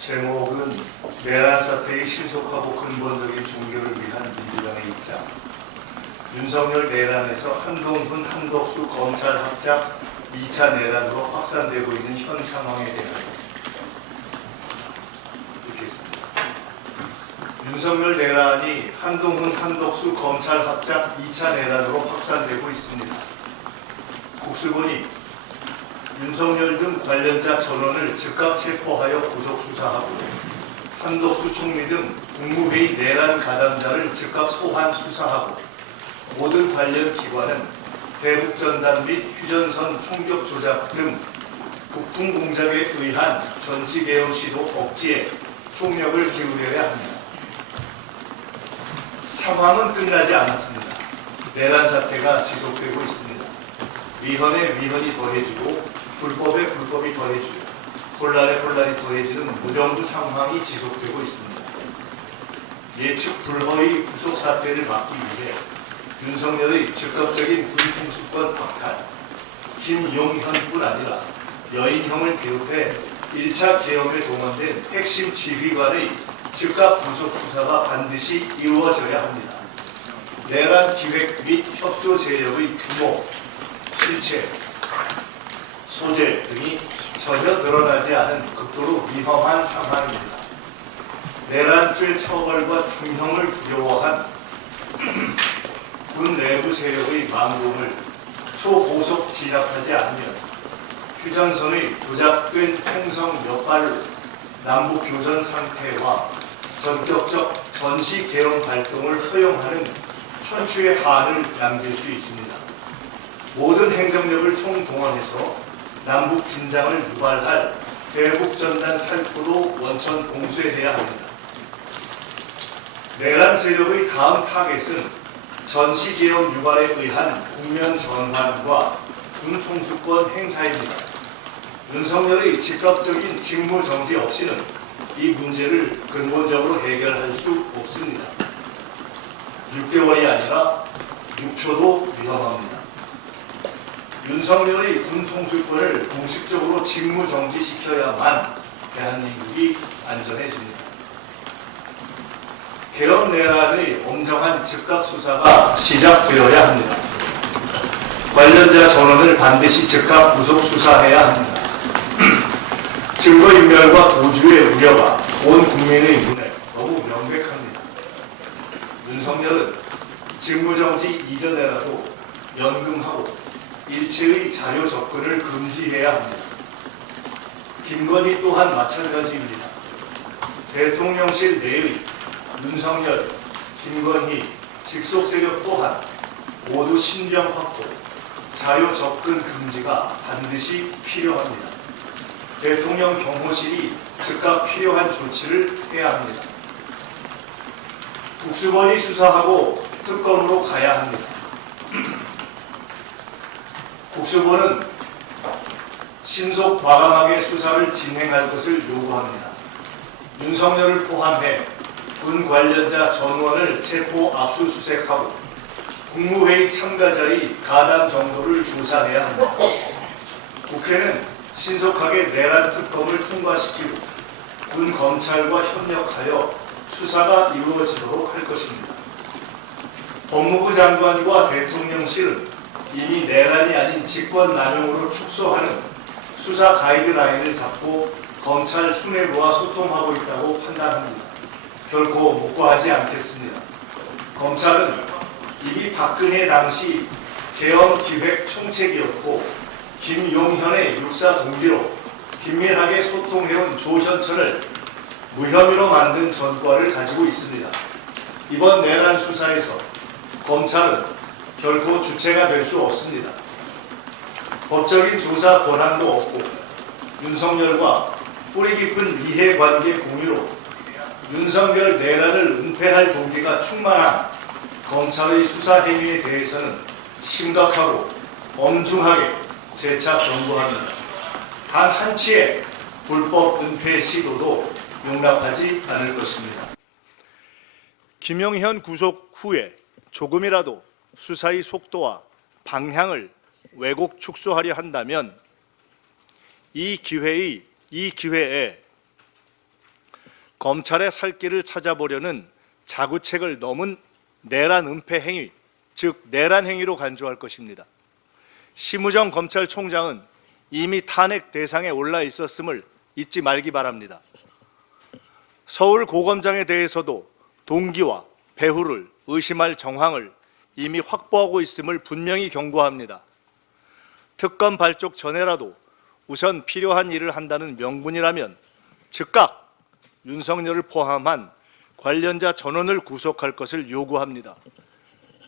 제목은 내란 사태의 신속하고 근본적인 종결을 위한 민주당의 입장. 윤석열 내란에서 한동훈, 한덕수 검찰 합작 2차 내란으로 확산되고 있는 현 상황에 대하여 듣겠습니다. 윤석열 내란이 한동훈, 한덕수 검찰 합작 2차 내란으로 확산되고 있습니다. 국수본이 윤석열 등 관련자 전원을 즉각 체포하여 구속 수사하고 한덕수 총리 등 국무회의 내란 가담자를 즉각 소환 수사하고 모든 관련 기관은 대북 전단 및 휴전선 총격 조작 등 북풍 공작에 의한 전시 개헌 시도 억지에 총력을 기울여야 합니다. 상황은 끝나지 않았습니다. 내란 사태가 지속되고 있습니다. 위헌에 위헌이 더해지고 불법에 불법이 더해지고 혼란에 혼란이 더해지는 무정부 상황이 지속되고 있습니다. 예측 불허의 구속 사태를 막기 위해 윤석열의 즉각적인 불통수권 박탈, 김용현뿐 아니라 여인형을 비롯해 1차 개혁에 동원된 핵심 지휘관의 즉각 구속 수사가 반드시 이루어져야 합니다. 내란 기획 및 협조 세력의 규모, 실체, 소재 등이 전혀 드러나지 않은 극도로 위험한 상황입니다. 내란죄 처벌과 중형을 두려워한 군 내부 세력의 망동을 초고속 진압하지 않으면 휴전선의 조작된 행성 몇 발로 남북 교전 상태와 전격적 전시 개헌 활동을 허용하는 천추의 한을 남길 수 있습니다. 모든 행정력을 총동원해서 남북 긴장을 유발할 대북 전단 살포도 원천 공수해야 합니다. 내란 세력의 다음 타겟은 전시 개혁 유발에 의한 국면 전환과 군 통수권 행사입니다. 윤석열의 즉각적인 직무 정지 없이는 이 문제를 근본적으로 해결할 수 없습니다. 6개월이 아니라 6초도 위험합니다. 윤석열의 군 통수권을 공식적으로 직무 정지시켜야만 대한민국이 안전해집니다. 개헌 내란의 엄정한 즉각 수사가 시작되어야 합니다. 관련자 전원을 반드시 즉각 구속 수사해야 합니다. 증거인멸과 도주의 우려가 온 국민의 눈에 너무 명백합니다. 윤석열은 직무정지 이전에라도 연금하고 일체의 자료 접근을 금지해야 합니다. 김건희 또한 마찬가지입니다. 대통령실 내의 윤석열, 김건희, 직속 세력 또한 모두 신병 확보, 자료 접근 금지가 반드시 필요합니다. 대통령 경호실이 즉각 필요한 조치를 해야 합니다. 국수본이 수사하고 특검으로 가야 합니다. 국수본은 신속 과감하게 수사를 진행할 것을 요구합니다. 윤석열을 포함해 군 관련자 전원을 체포 압수수색하고 국무회의 참가자의 가담 정도를 조사해야 합니다. 국회는 신속하게 내란 특검을 통과시키고 군 검찰과 협력하여 수사가 이루어지도록 할 것입니다. 법무부 장관과 대통령실은 이미 내란이 아닌 직권 남용으로 축소하는 수사 가이드라인을 잡고 검찰 수뇌부와 소통하고 있다고 판단합니다. 결코 묵과하지 않겠습니다. 검찰은 이미 박근혜 당시 개헌 기획 총책이었고 김용현의 육사 동기로 긴밀하게 소통해온 조현천을 무혐의로 만든 전과를 가지고 있습니다. 이번 내란 수사에서 검찰은 결코 주체가 될 수 없습니다. 법적인 조사 권한도 없고 윤석열과 뿌리 깊은 이해관계 공유로 윤석열 내란을 은폐할 동기가 충만한 검찰의 수사 행위에 대해서는 심각하고 엄중하게 재차 경고합니다. 단 한치의 불법 은폐 시도도 용납하지 않을 것입니다. 김영현 구속 후에 조금이라도 수사의 속도와 방향을 왜곡 축소하려 한다면 이 기회의 이 기회에 검찰의 살 길을 찾아보려는 자구책을 넘은 내란 은폐 행위, 즉 내란 행위로 간주할 것입니다. 심우정 검찰총장은 이미 탄핵 대상에 올라 있었음을 잊지 말기 바랍니다. 서울 고검장에 대해서도 동기와 배후를 의심할 정황을 이미 확보하고 있음을 분명히 경고합니다. 특검 발족 전에라도 우선 필요한 일을 한다는 명분이라면 즉각 윤석열을 포함한 관련자 전원을 구속할 것을 요구합니다.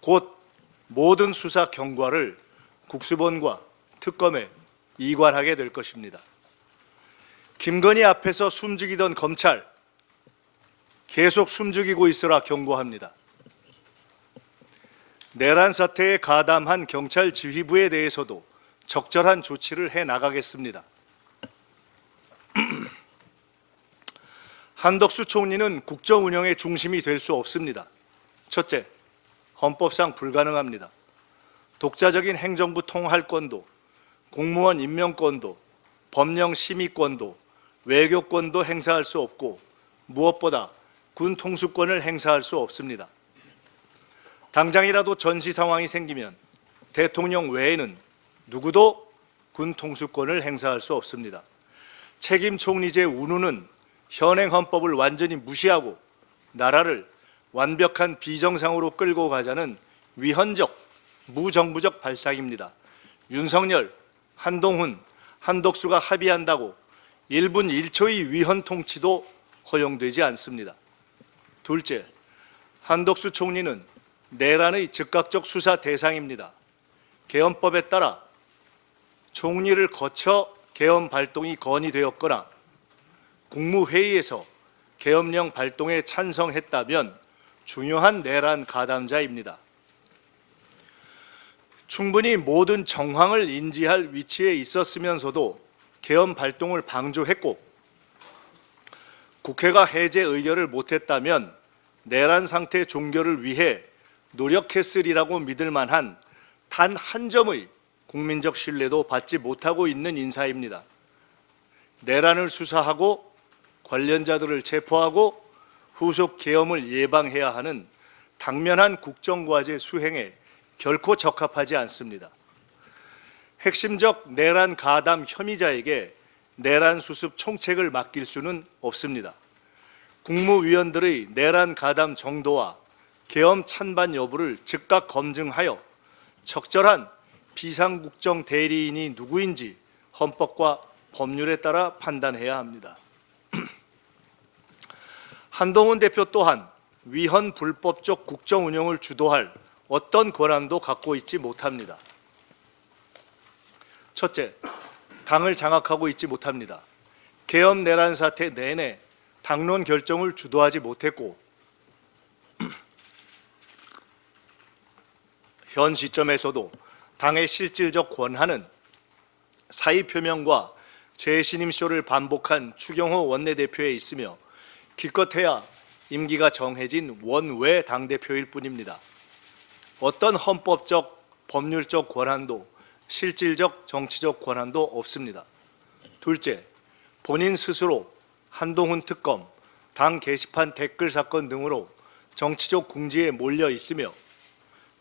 곧 모든 수사 경과를 국수본과 특검에 이관하게 될 것입니다. 김건희 앞에서 숨죽이던 검찰 계속 숨죽이고 있으라 경고합니다. 내란 사태에 가담한 경찰 지휘부에 대해서도 적절한 조치를 해 나가겠습니다. 한덕수 총리는 국정 운영의 중심이 될 수 없습니다. 첫째, 헌법상 불가능합니다. 독자적인 행정부 통할권도, 공무원 임명권도, 법령 심의권도, 외교권도 행사할 수 없고 무엇보다 군 통수권을 행사할 수 없습니다. 당장이라도 전시 상황이 생기면 대통령 외에는 누구도 군 통수권을 행사할 수 없습니다. 책임 총리제 운운은 현행 헌법을 완전히 무시하고 나라를 완벽한 비정상으로 끌고 가자는 위헌적 무정부적 발상입니다. 윤석열, 한동훈, 한덕수가 합의한다고 1분 1초의 위헌 통치도 허용되지 않습니다. 둘째, 한덕수 총리는 내란의 즉각적 수사 대상입니다. 개헌법에 따라 총리를 거쳐 개헌 발동이 건의되었거나 국무회의에서 계엄령 발동에 찬성했다면 중요한 내란 가담자입니다. 충분히 모든 정황을 인지할 위치에 있었으면서도 계엄 발동을 방조했고 국회가 해제 의결을 못했다면 내란 상태 종결을 위해 노력했으리라고 믿을 만한 단 한 점의 국민적 신뢰도 받지 못하고 있는 인사입니다. 내란을 수사하고 관련자들을 체포하고 후속 계엄을 예방해야 하는 당면한 국정과제 수행에 결코 적합하지 않습니다. 핵심적 내란 가담 혐의자에게 내란 수습 총책을 맡길 수는 없습니다. 국무위원들의 내란 가담 정도와 계엄 찬반 여부를 즉각 검증하여 적절한 비상국정 대리인이 누구인지 헌법과 법률에 따라 판단해야 합니다. 한동훈 대표 또한 위헌 불법적 국정 운영을 주도할 어떤 권한도 갖고 있지 못합니다. 첫째, 당을 장악하고 있지 못합니다. 계엄 내란 사태 내내 당론 결정을 주도하지 못했고 현 시점에서도 당의 실질적 권한은 사의 표명과 재신임 쇼를 반복한 추경호 원내대표에 있으며 기껏해야 임기가 정해진 원외 당대표일 뿐입니다. 어떤 헌법적, 법률적 권한도 실질적 정치적 권한도 없습니다. 둘째, 본인 스스로 한동훈 특검, 당 게시판 댓글 사건 등으로 정치적 궁지에 몰려 있으며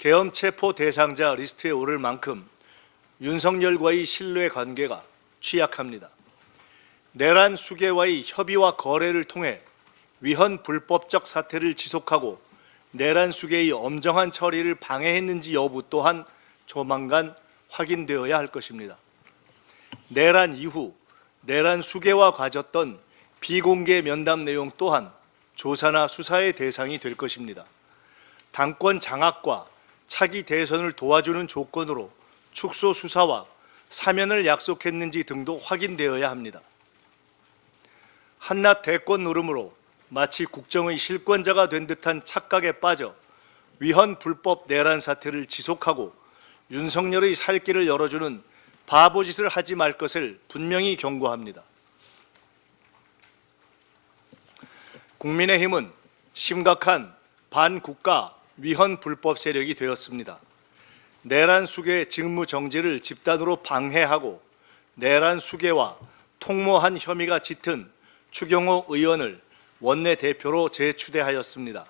계엄 체포 대상자 리스트에 오를 만큼 윤석열과의 신뢰 관계가 취약합니다. 내란 수계와의 협의와 거래를 통해 위헌 불법적 사태를 지속하고 내란 수계의 엄정한 처리를 방해했는지 여부 또한 조만간 확인되어야 할 것입니다. 내란 이후 내란 수계와 가졌던 비공개 면담 내용 또한 조사나 수사의 대상이 될 것입니다. 당권 장악과 차기 대선을 도와주는 조건으로 축소 수사와 사면을 약속했는지 등도 확인되어야 합니다. 한낱 대권 노름으로 마치 국정의 실권자가 된 듯한 착각에 빠져 위헌 불법 내란 사태를 지속하고 윤석열의 살 길을 열어주는 바보짓을 하지 말 것을 분명히 경고합니다. 국민의힘은 심각한 반국가 위헌 불법 세력이 되었습니다. 내란 수계 직무 정지를 집단으로 방해하고 내란 수계와 통모한 혐의가 짙은 추경호 의원을 원내 대표로 재추대하였습니다.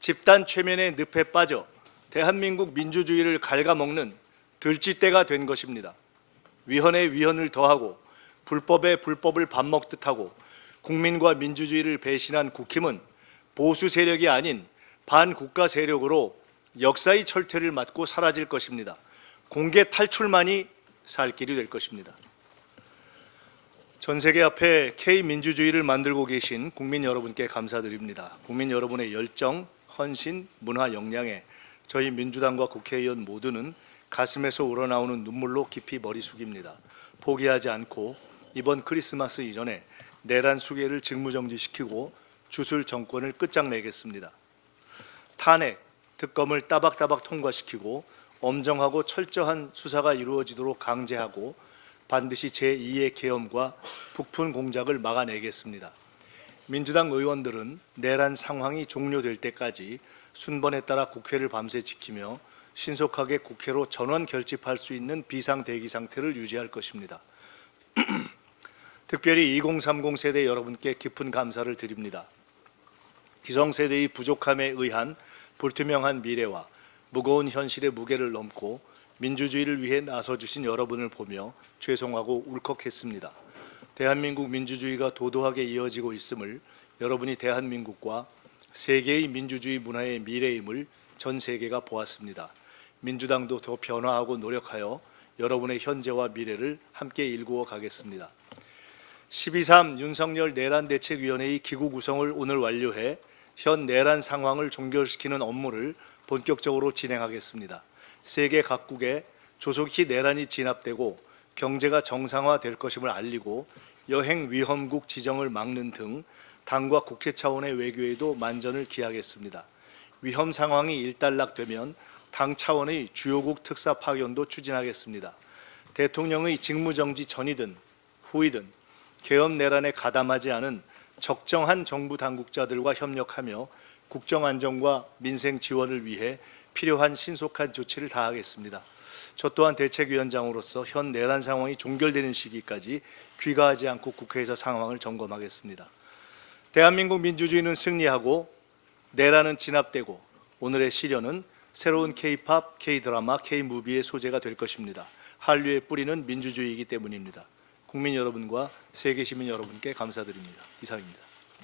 집단 최면의 늪에 빠져 대한민국 민주주의를 갉아먹는 들쥐떼가 된 것입니다. 위헌에 위헌을 더하고 불법에 불법을 밥 먹듯 하고 국민과 민주주의를 배신한 국힘은 보수 세력이 아닌 반국가 세력으로 역사의 철퇴를 맞고 사라질 것입니다. 공개 탈출만이 살 길이 될 것입니다. 전 세계 앞에 K 민주주의를 만들고 계신 국민 여러분께 감사드립니다. 국민 여러분의 열정, 헌신, 문화 역량에 저희 민주당과 국회의원 모두는 가슴에서 우러나오는 눈물로 깊이 머리 숙입니다. 포기하지 않고 이번 크리스마스 이전에 내란 수계를 직무정지시키고 주술 정권을 끝장내겠습니다. 탄핵, 특검을 따박따박 통과시키고 엄정하고 철저한 수사가 이루어지도록 강제하고 반드시 제2의 계엄과 북푼 공작을 막아내겠습니다. 민주당 의원들은 내란 상황이 종료될 때까지 순번에 따라 국회를 밤새 지키며 신속하게 국회로 전원 결집할 수 있는 비상 대기 상태를 유지할 것입니다. 특별히 2030 세대 여러분께 깊은 감사를 드립니다. 기성세대의 부족함에 의한 불투명한 미래와 무거운 현실의 무게를 넘고 민주주의를 위해 나서 주신 여러분을 보며 죄송하고 울컥했습니다. 대한민국 민주주의가 도도하게 이어지고 있음을 여러분이 대한민국과 세계의 민주주의 문화의 미래임을 전 세계가 보았습니다. 민주당도 더 변화하고 노력하여 여러분의 현재와 미래를 함께 일구어 가겠습니다. 12.3 윤석열 내란 대책위원회의 기구 구성을 오늘 완료해 현 내란 상황을 종결시키는 업무를 본격적으로 진행하겠습니다. 세계 각국에 조속히 내란이 진압되고 경제가 정상화될 것임을 알리고 여행 위험국 지정을 막는 등 당과 국회 차원의 외교에도 만전을 기하겠습니다. 위험 상황이 일단락되면 당 차원의 주요국 특사 파견도 추진하겠습니다. 대통령의 직무정지 전이든 후이든 계엄 내란에 가담하지 않은 적정한 정부 당국자들과 협력하며 국정 안정과 민생 지원을 위해 필요한 신속한 조치를 다하겠습니다. 저 또한 대책위원장으로서 현 내란 상황이 종결되는 시기까지 귀가하지 않고 국회에서 상황을 점검하겠습니다. 대한민국 민주주의는 승리하고 내란은 진압되고 오늘의 시련은 새로운 K-팝, K-드라마, K-무비의 소재가 될 것입니다. 한류의 뿌리는 민주주의이기 때문입니다. 국민 여러분과 세계 시민 여러분께 감사드립니다. 이상입니다.